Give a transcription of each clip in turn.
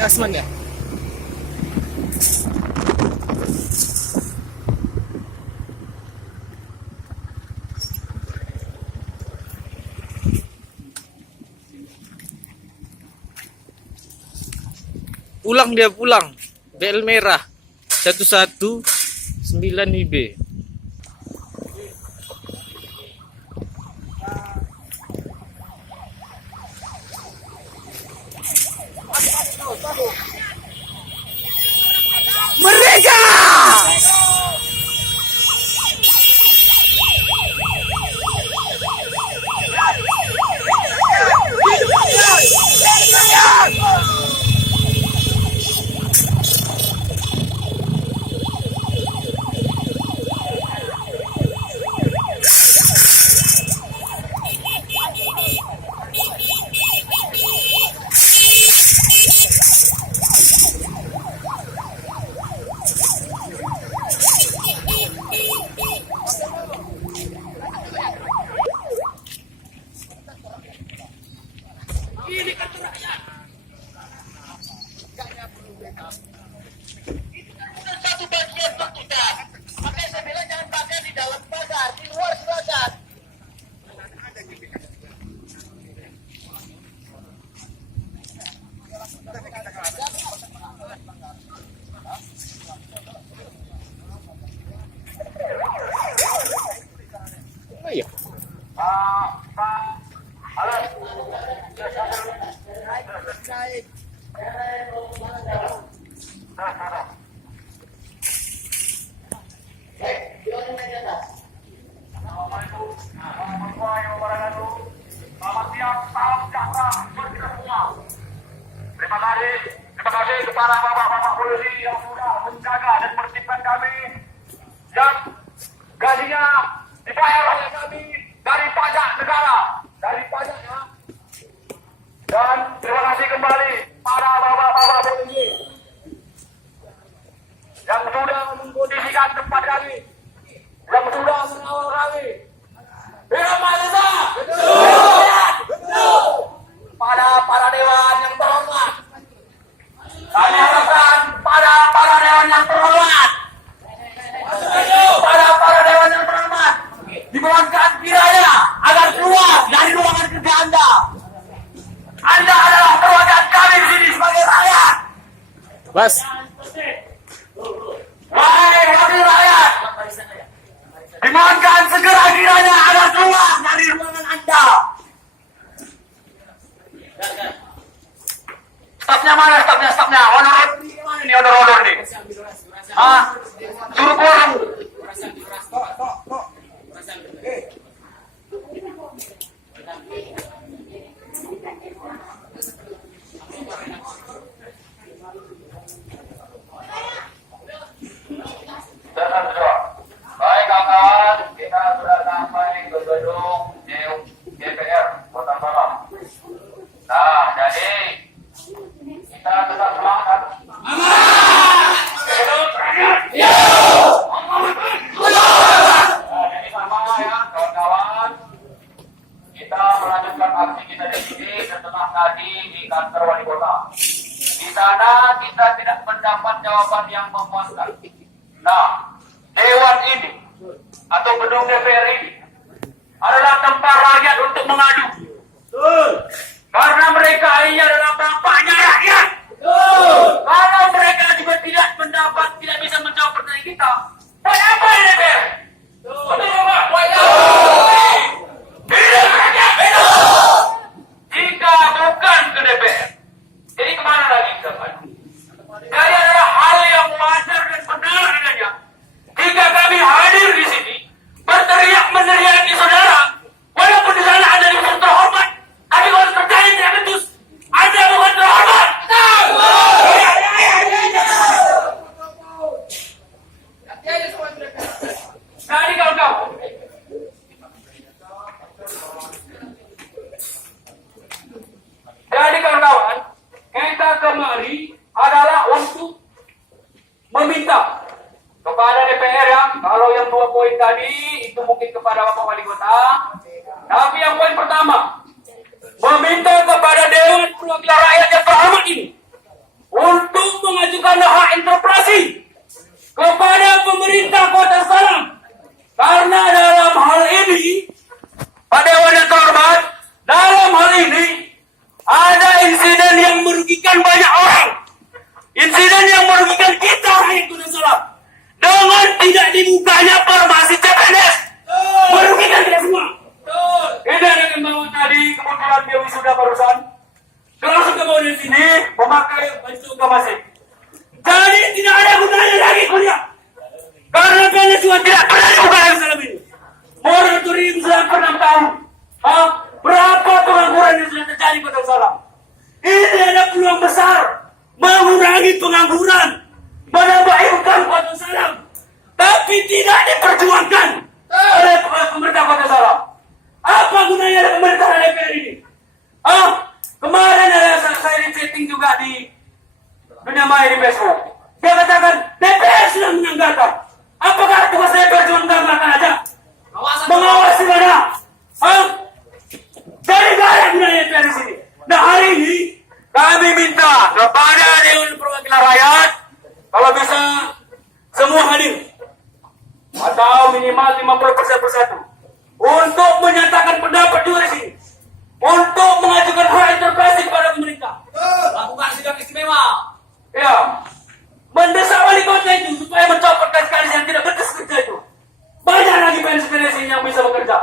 Asman ya? Pulang dia pulang. BL merah 119 IB. Mereka! Ini kartu rakyat. Itu kan bukan satu bagian untuk kita. Makanya saya bilang jangan pakai di dalam pagar, di luar silakan. Ayo. Terima kasih kepada bapak-bapak polisi yang sudah menjaga dan menertibkan kami, yang gajinya dibayar oleh kami dari pajak negara, dari pajaknya. Dan terima kasih kembali para bapak-bapak polisi yang sudah mengkondisikan tempat kami, yang sudah mengawal kami. Bagaimana? Betul. Para dewan yang terhormat, kami harapkan para dewan yang terhormat, para dewan yang terhormat, dimohonkan kiranya agar keluar dari ruangan kerja Anda. Anda adalah perwakilan kami di sini sebagai rakyat. Bas. Wahai wakil rakyat, dimohonkan segera kiranya agar keluar dari ruangan Anda. Stafnya mana? Stafnya. Honor mana nih? Honor nih. Hah? Suruh pulang. Baik kawan-kawan, kita sudah sampai ke gedung DPR Kota Malang. Nah, jadi kita tetap semangat. Nah, jadi sama ya kawan-kawan. Kita melanjutkan aksi kita di sini setelah tadi di kantor wali kota. Di sana kita tidak mendapat jawaban yang memuaskan. Nah, dewan ini atau gedung DPR ini adalah tempat rakyat untuk mengadu. Karena mereka ini adalah bapaknya rakyat. Kalau mereka juga tidak bisa menjawab pertanyaan kita, buat apa ini DPR? Betul apa? Hidup rakyat. Jika bukan ke DPR, jadi kemana lagi kita maju? Jadi adalah hal yang wajar dan benar adanya. Jika kami hadir di sini, berteriak meneriaki saudara, walaupun di sana ada yang terhormat, tapi kalau kerjanya tidak becus, Anda bukan terhormat. Jadi kawan-kawan, kita kemari adalah untuk meminta kepada DPR ya, kalau yang 2 poin tadi itu mungkin kepada Bapak Wali Kota, tapi yang poin pertama meminta kepada Dewan Perwakilan Rakyat yang terhormat ini tidak dibukanya formasi CPNS merugikan kita semua. Beda dengan bahwa tadi kebetulan dia wisuda barusan, langsung ke bawah di sini memakai baju masih. Jadi tidak ada gunanya lagi kuliah. Karena PNS juga tidak pernah dibuka yang selama ini. Moratorium selama 6 tahun. Berapa pengangguran yang sudah terjadi pada Darussalam? Ini ada peluang besar mengurangi pengangguran, menambah income Kota Darussalam, tapi tidak diperjuangkan oleh pemerintah Kota Darussalam. Apa gunanya ada pemerintahan DPR ini? Kemarin ada saya chatting juga di dunia maya di Facebook. Dia katakan DPR sudah menganggarkan. Apakah tugas DPR cuma menganggarkan aja? Mengawasi mana? Jadi gak ada gunanya DPR di sini. Nah hari ini kami minta kepada Dewan Perwakilan Rakyat kalau bisa semua hadir atau minimal 50% bersatu untuk menyatakan pendapat juga di sini, untuk mengajukan hak interpelasi kepada pemerintah, lakukan sidang istimewa, ya, mendesak wali kota itu supaya mencopot PNS yang tidak becus kerja itu. Banyak lagi PNS yang bisa bekerja.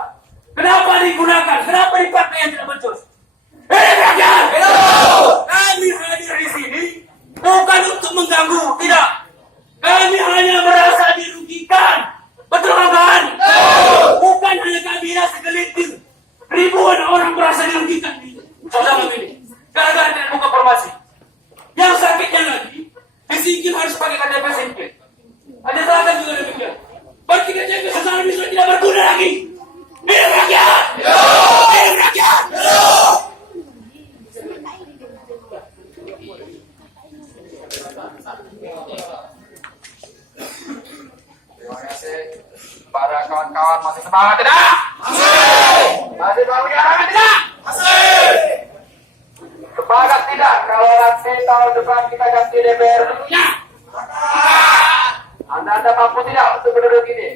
Kenapa digunakan? Kenapa dipakai yang tidak becus? Rakyat! Kami hadir di sini bukan untuk mengganggu, tidak. Kami hanya merasa dirugikan. Betul kan? Bukan hanya kami segelintir. Ribuan orang merasa dirugikan di dalam ini. Gara-gara tidak buka formasi. Yang sakitnya lagi, disingkir harus pakai KTP singkir. Ada selatan juga demikian. Berarti KTP secara sudah tidak berguna lagi. Hidup rakyat! Hidup rakyat! Terima kasih para kawan-kawan, masih semangat tidak? Masih semangat tidak? Semangat tidak kalau nanti tahun depan kita ganti DPR dulunya? Anda mampu tidak untuk berduduk ini?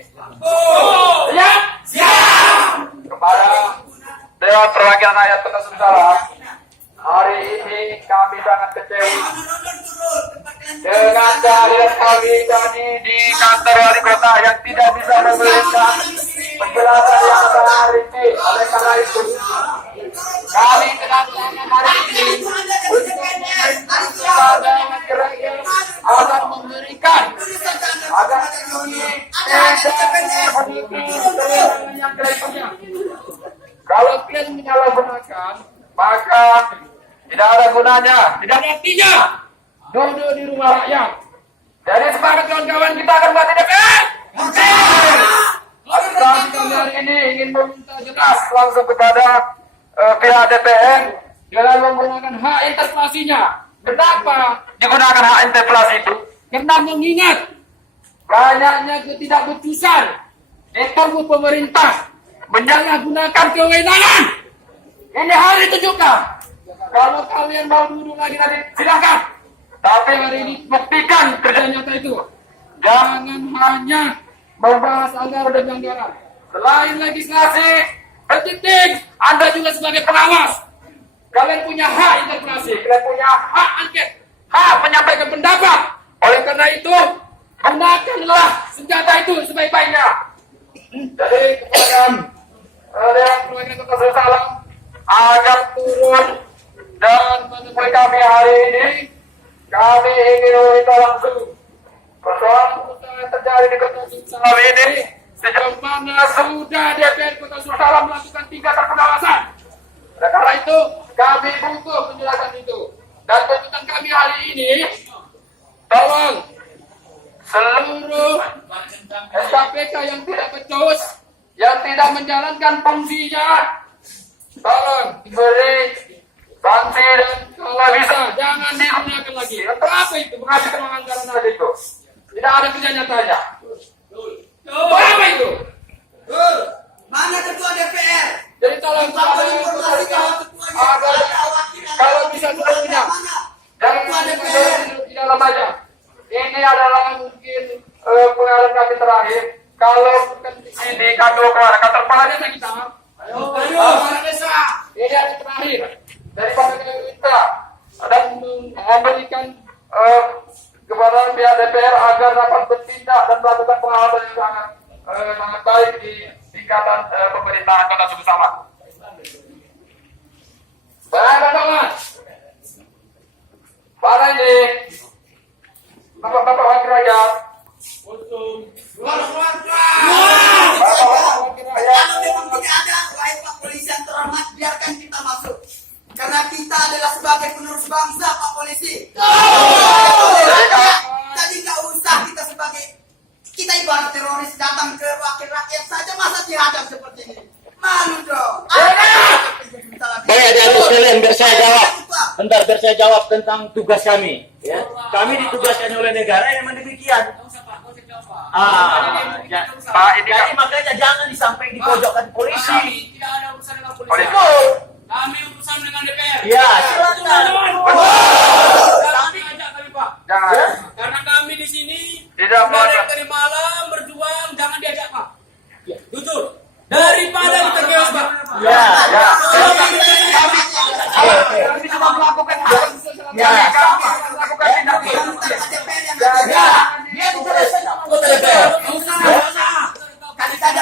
Siap? Siap! Kepada Dewan Perwakilan Rakyat Kota Sumsala, hari ini kami sangat kecewa dengan kehadiran kami tadi di kantor wali kota yang tidak bisa memberikan penjelasan yang sangat rinci. Oleh karena itu, kami kedatangan hari ini untuk kepada rakyat agar memberikan agar ini yang berikutnya. Kalau kalian menyalahgunakan, maka tidak ada gunanya, tidak ada artinya duduk di rumah rakyat. Jadi semangat kawan-kawan, kita akan buat DPR. Aspirasi kami hari ini ingin meminta jelas langsung kepada pihak DPR dengan menggunakan hak interpelasinya. Kenapa digunakan hak interpelasi itu? Karena mengingat banyaknya ketidakbecusan di tubuh pemerintah menyalahgunakan kewenangan. Ini hari tunjukkan. Kalau kalian mau duduk lagi nanti silakan. Tapi hari ini buktikan kerja nyata itu. Jangan hanya membahas anggaran dan anggaran. Selain legislasi, penting Anda juga sebagai pengawas. Kalian punya hak interpelasi, kalian punya hak angket, hak menyampaikan pendapat. Oleh karena itu, gunakanlah senjata itu sebaik-baiknya. Jadi kepada Dewan Perwakilan Kota Darussalam agar turun dan menemui kami hari ini, kami ingin meminta langsung persoalan yang terjadi di Kota Darussalam ini sejauh mana sudah DPR Kota Darussalam melakukan tingkatan pengawasan. Oleh karena itu, kami butuh penjelasan itu. Dan tuntutan kami hari ini, tolong seluruh SKPK yang tidak becus, yang tidak menjalankan fungsinya, tolong diberi sanksi dan kalau bisa jangan digunakan lagi. Apa itu? Menghabiskan anggaran aja itu. Tidak ada kerja nyatanya. Apa itu? Mana ketua DPR? Jadi tolong kalau bisa seluruhnya jangan di dalam aja. Ini adalah mungkin pengalaman kami terakhir. Kalau bukan di sini kado kemana? Kantor pelajanya kita. Ini ada terakhir daripada kita dan memberikan kepada mendorong pihak DPR agar dapat bertindak dan melakukan pengawasan yang sangat baik di tingkatan pemerintahan Kota Suku Salak. Bapak-bapak, para ini, bapak-bapak wakil rakyat, Keluar. bapak-bapak wakil rakyat, Kalau memang tidak ada, wahai Pak Polisi yang terhormat, biarkan kita masuk. Karena kita adalah sebagai penerus bangsa, Pak Polisi. Jadi nggak usah kita sebagai, kita ibarat teroris datang ke wakil rakyat saja, masa dihadang seperti ini. Malu dong. Baik adik-adik sekalian, biar saya jawab. Bentar, biar saya jawab tentang tugas kami. Ya, kami ditugaskan oleh negara yang memang demikian. Pak, ini Jadi makanya jangan disampaikan di pojokkan polisi. Tidak ada urusan dengan polisi. polisi. Kami urusan dengan DPR. Ya, silakan. Kami ajak kami Pak. Jangan. Karena kami di sini Tidak dari mau. tadi malam berjuang, jangan diajak Pak. Jujur. Daripada kita chaos Pak. Ya, ya. Kami cuma melakukan Ya. melakukan tindak Ya. Dia dijelaskan anggota DPR. Kali saja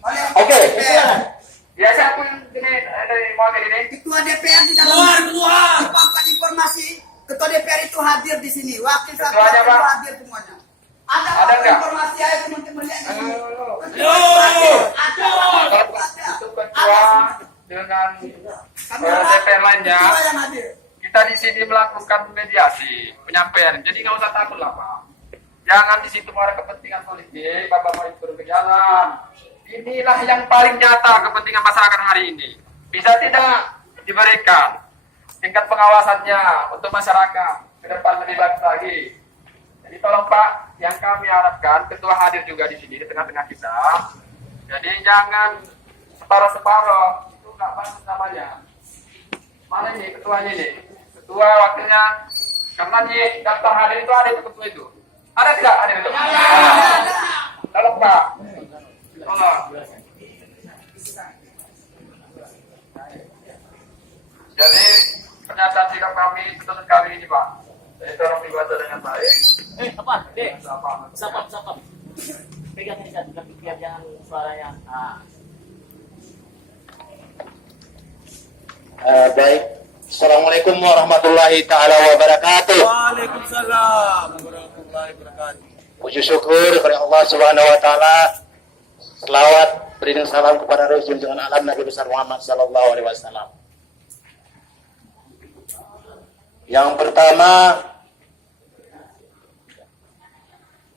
oleh Oke, DPR. silakan. Ya siapa yang ini dari mewakili ini? Ketua DPR di dalam Keluar. papan informasi, Ketua DPR itu hadir di sini. Wakil satu Ketuanya, itu Pak? hadir semuanya. Ada Ada papan nggak? informasi ayo teman-teman lihat di sini. Yo. Ada. Itu ketua dengan DPR lainnya. Ketua yang hadir. Kita di sini melakukan mediasi, penyampaian. Jadi nggak usah takut lah Pak. Jangan di situ ada kepentingan politik, Bapak mau turun ke jalan. Inilah yang paling nyata kepentingan masyarakat hari ini. Bisa tidak diberikan tingkat pengawasannya untuk masyarakat ke depan lebih baik lagi. Jadi tolong Pak, yang kami harapkan ketua hadir juga di sini di tengah-tengah kita. Jadi jangan separuh-separuh, itu nggak bagus namanya. Mana ini ketuanya ini? Ketua wakilnya, karena di daftar hadir itu ada itu ketua itu. Ada tidak hadir itu? Tolong Pak. Tolong. Jadi pernyataan sikap kami tentu kali ini Pak. Jadi tolong dibaca dengan baik. Apa? Dek, Apa? sapam. Pegang ini satu kaki biar jangan suaranya. Baik. Assalamualaikum warahmatullahi taala wabarakatuh. Waalaikumsalam warahmatullahi wabarakatuh. Puji syukur kepada Allah Subhanahu wa taala. Selawat beri dan salam kepada Rasul junjungan alam Nabi besar Muhammad sallallahu alaihi wasallam. Yang pertama,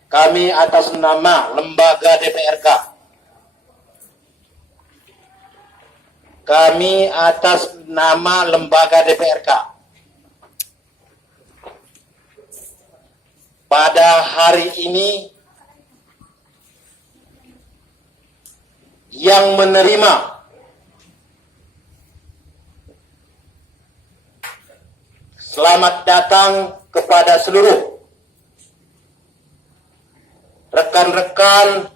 kami atas nama lembaga DPRK, kami atas nama lembaga DPRK pada hari ini yang menerima selamat datang kepada seluruh rekan-rekan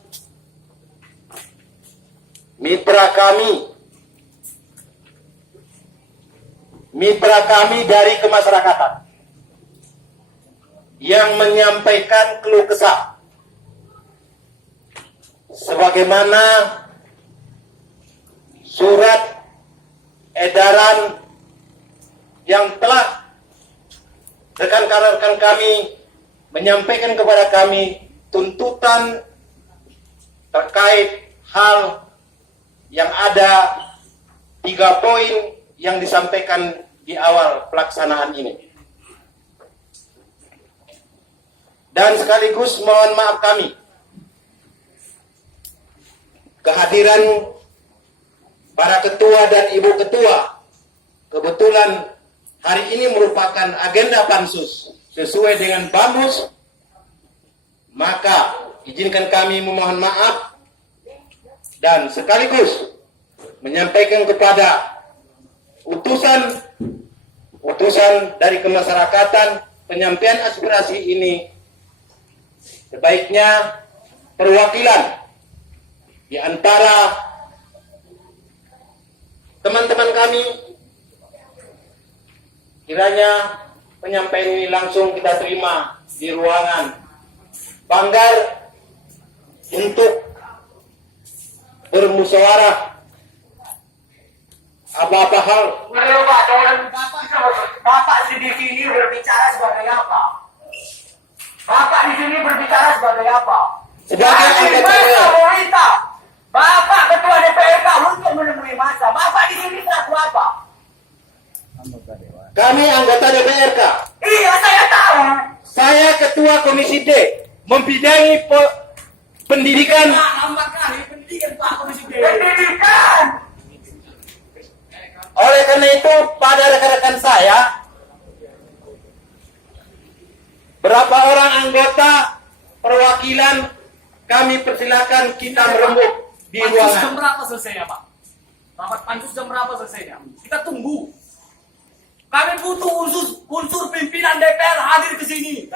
mitra kami dari kemasyarakatan yang menyampaikan keluh kesah sebagaimana surat edaran yang telah rekan-rekan kami menyampaikan kepada kami tuntutan terkait hal yang ada 3 poin yang disampaikan di awal pelaksanaan ini. Dan sekaligus mohon maaf kami kehadiran para ketua dan ibu ketua kebetulan hari ini merupakan agenda pansus sesuai dengan BAMUS, maka izinkan kami memohon maaf dan sekaligus menyampaikan kepada utusan dari kemasyarakatan penyampaian aspirasi ini sebaiknya perwakilan di antara teman-teman kami kiranya penyampaian ini langsung kita terima di ruangan Banggar untuk bermusyawarah apa-apa hal. Udah Pak, Bapak di sini berbicara sebagai apa? Bapak di sini berbicara sebagai apa? Sebagai anggota masa pemerintah. Bapak ketua DPRK untuk menemui masa. Bapak di sini selaku apa? Kami anggota DPRK. Iya, saya tahu. Saya ketua Komisi D, membidangi pendidikan. Lambat kali pendidikan Pak Komisi D. Pendidikan. Oleh karena itu, pada rekan-rekan saya, berapa orang anggota perwakilan kami persilakan kita merembuk di Pansus jam ruangan. berapa selesainya, Pak? Rapat pansus jam berapa selesainya? Kita tunggu. Kami butuh unsur pimpinan DPR hadir ke sini.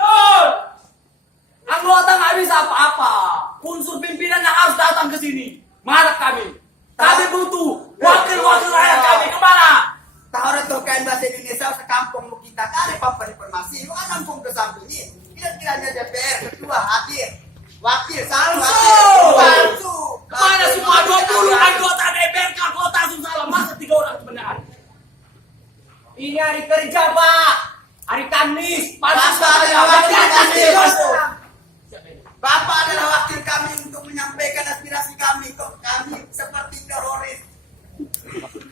Anggota nggak bisa apa-apa. Unsur pimpinan yang harus datang ke sini. Marah kami. Kami butuh wakil-wakil rakyat kami kemana? Tahu itu kain bahasa Indonesia sekampung kita kali papan informasi. Lu kan kampung ke samping ini. Kira-kiranya DPR ketua hadir. Wakil selalu hadir. Bantu. Kemana semua 20 anggota DPR kota Susalam? Masa 3 orang kebenaran? Ini hari kerja, Pak. Hari Kamis. Pansus Bapak adalah wakil kami. masuk. Bapak adalah wakil kami untuk menyampaikan aspirasi kami. Kok kami seperti teroris.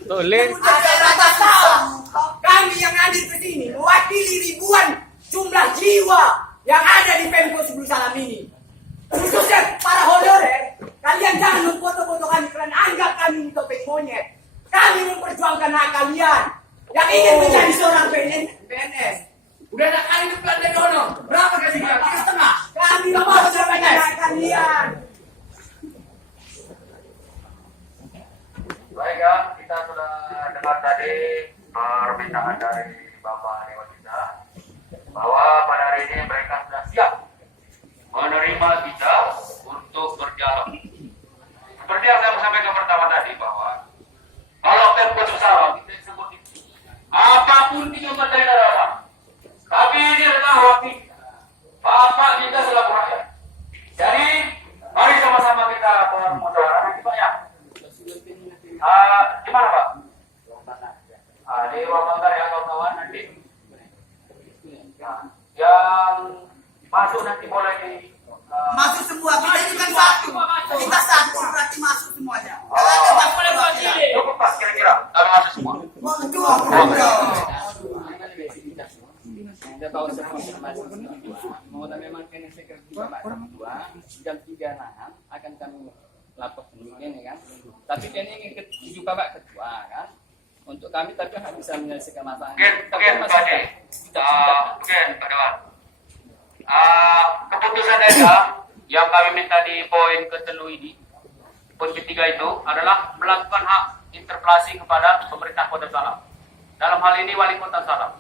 Ada rata tahu. Kami yang hadir ke sini mewakili ribuan jumlah jiwa yang ada di Pemko Susalam ini. Khususnya para honorer, kalian jangan memfoto-foto kami, kalian anggap kami ini topeng monyet. Kami memperjuangkan hak kalian yang ingin menjadi seorang PNS. Udah ada kali itu plan dari honor. Berapa gaji kalian? 3,5. Kami mau menjalankan hak kalian. Baik ya, kita sudah dengar tadi permintaan dari Bapak Dewan kita bahwa pada hari ini mereka sudah siap menerima kita untuk berdialog. Seperti yang saya sampaikan pertama tadi bahwa kalau Pemko Susalam kita sebut itu apapun kita berdaya dalam, tapi ini adalah wakil Bapak kita selaku rakyat. Jadi mari sama-sama kita bermusyawarah nanti Pak ya. Di mana Pak? Di ruang banggar ya kawan-kawan nanti. Yang masuk nanti boleh di Masuk semua. Kita ini kan satu. Kita satu berarti masuk semuanya. Kalau ada tak boleh wakili. cukup Pak kira-kira. Kami masuk semua. Dua program. Anda tahu semua memang kena kedua jam 3 malam akan kami lapor kemudian ya kan. Tapi dia ingin tujuh Bapak ketua kan. Untuk kami tapi nggak bisa menyelesaikan masalah. Mungkin Pak Ade. Mungkin Pak Dewan. Keputusan EDA yang kami minta di poin ke-3 ini, poin ketiga itu adalah melakukan hak interpelasi kepada pemerintah Kota Salam. Dalam hal ini Wali Kota Salam.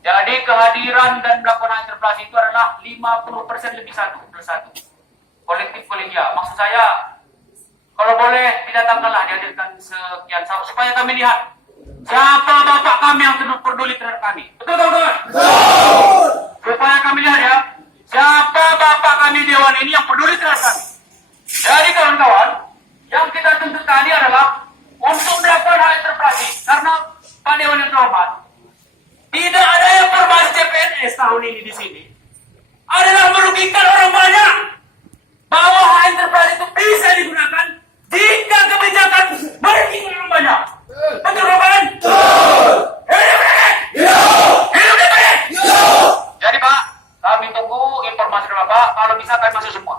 Jadi kehadiran dan melakukan hak interpelasi itu adalah 50% lebih 1+1. Kolektif kolegial. Maksud saya, kalau boleh didatangkanlah, dihadirkan sekian supaya kami lihat siapa bapak kami yang peduli terhadap kami. Betul teman-teman? Supaya kami lihat ya, siapa bapak kami Dewan ini yang peduli terhadap kami. Jadi kawan-kawan, yang kita tuntut tadi adalah untuk melakukan hak interpelasi. Karena Pak Dewan yang terhormat, tidak ada yang berbasis CPNS tahun ini di sini adalah merugikan orang banyak. Bahwa hak interpelasi itu bisa digunakan jika kebijakan merugikan orang banyak. Betul kan? Hidup DPR! Jadi Pak, kami tunggu informasi dari Bapak. Kalau bisa kami masuk semua.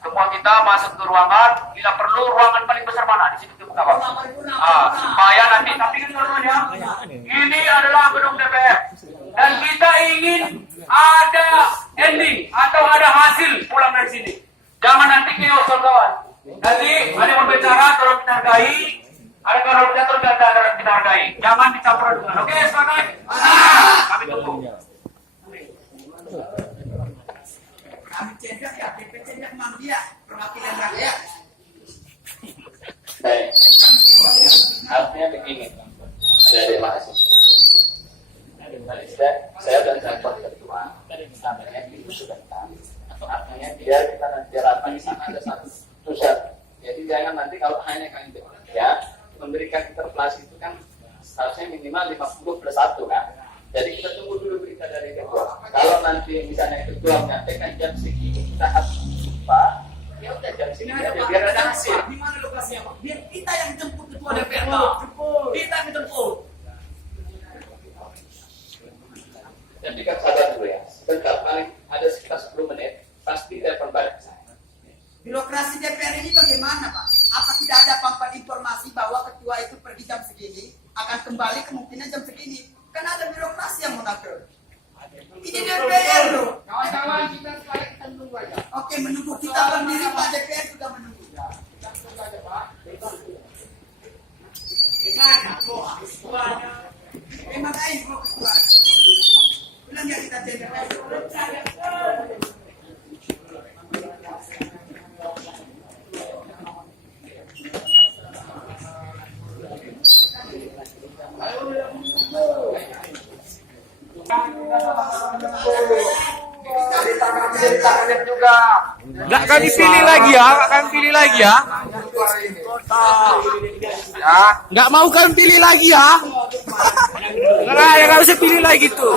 Semua kita masuk ke ruangan. Bila perlu ruangan paling besar mana? Di situ kita buka Pak. Supaya nanti, tapi kan teman-teman ya, ini adalah gedung DPR. Dan kita ingin ada ending atau ada hasil pulang dari sini. Jangan nanti chaos kawan. Nanti ada yang berbicara, tolong kita hargai. Ada kalau kita hargai. Jangan dicampur dengan. Oke, sepakat? Kami tunggu. Kami cendak ya, PP cendak memang dia perwakilan rakyat. Baik. Artinya begini, ada mahasiswa. Tadi saya dan rektor ketua namanya itu sebentar. Artinya biar kita nanti rapat di sana ada satu pusat. Jadi jangan nanti kalau hanya kami ya memberikan interpelasi itu kan harusnya minimal 50 plus 1 kan. Jadi kita tunggu dulu berita dari ketua. Kalau nanti misalnya ketua menyampaikan jam segini kita harus jumpa, ya udah jam segini aja biar ada hasil. Di mana lokasinya, Pak? Biar kita yang jemput ketua DPR. Kita yang jemput. Jadi kan sabar dulu ya. Sebentar paling ada sekitar 10 menit pasti telepon balik saya. Birokrasi DPR ini bagaimana, Pak? Apa tidak ada papan informasi bahwa ketua itu pergi jam segini, akan kembali kemungkinan jam segini? Kan ada birokrasi yang mengatur. Ini DPR loh. Kawan-kawan kita sekarang kita tunggu aja. Oke, menunggu kita berdiri, Pak. DPR juga menunggu. Kita tunggu aja Pak. Memang air mau ketua. Bilang ya kita DPR. juga. Nggak kami pilih lagi ya, nggak kami pilih lagi ya. Ya. Nggak mau kami pilih lagi ya. Nggak usah pilih lagi tuh.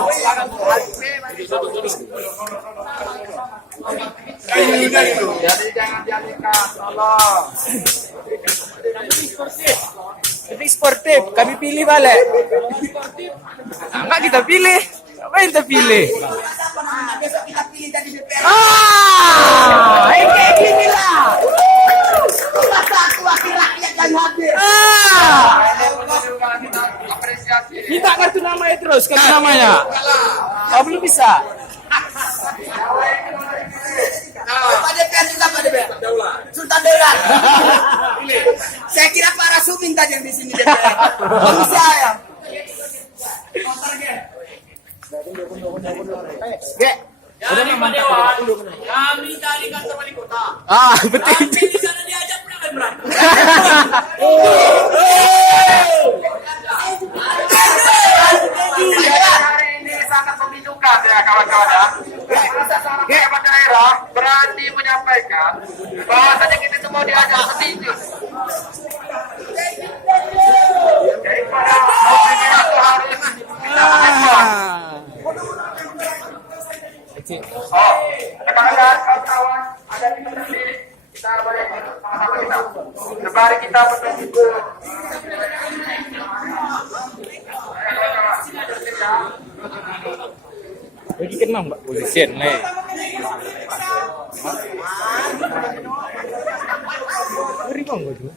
Jadi jangan dialihkan, tolong. Lebih sportif, kami pilih balik. Nggak kita pilih. Apa yang kita pilih? Besok kita pilih jadi DPR. Kayak gini lah. Masa aku wakil rakyat dan hadir. Kita apresiasi. Kita kartu namanya terus, kartu namanya. Oh, belum bisa. Pak DPR juga Pak DPR. Sultan Daulat. Saya kira Pak Rasumin tadi yang di sini DPR. Komisi ayam. Udah memang kami dari kantor wali kota. Betul. Kami di sana diajak pun akan berantem. Hari ini sangat membingungkan ya kawan-kawan ya. Pejabat daerah berani menyampaikan bahwasanya kita semua diajak setuju. Daripada itu harus kita mengeluarkan. Oh, rekan-rekan kawan-kawan ada di sini kita balik sama-sama kita. Sembari kita menunggu. Lagi kan mang Mbak posisian nih. Beri bang gua tuh.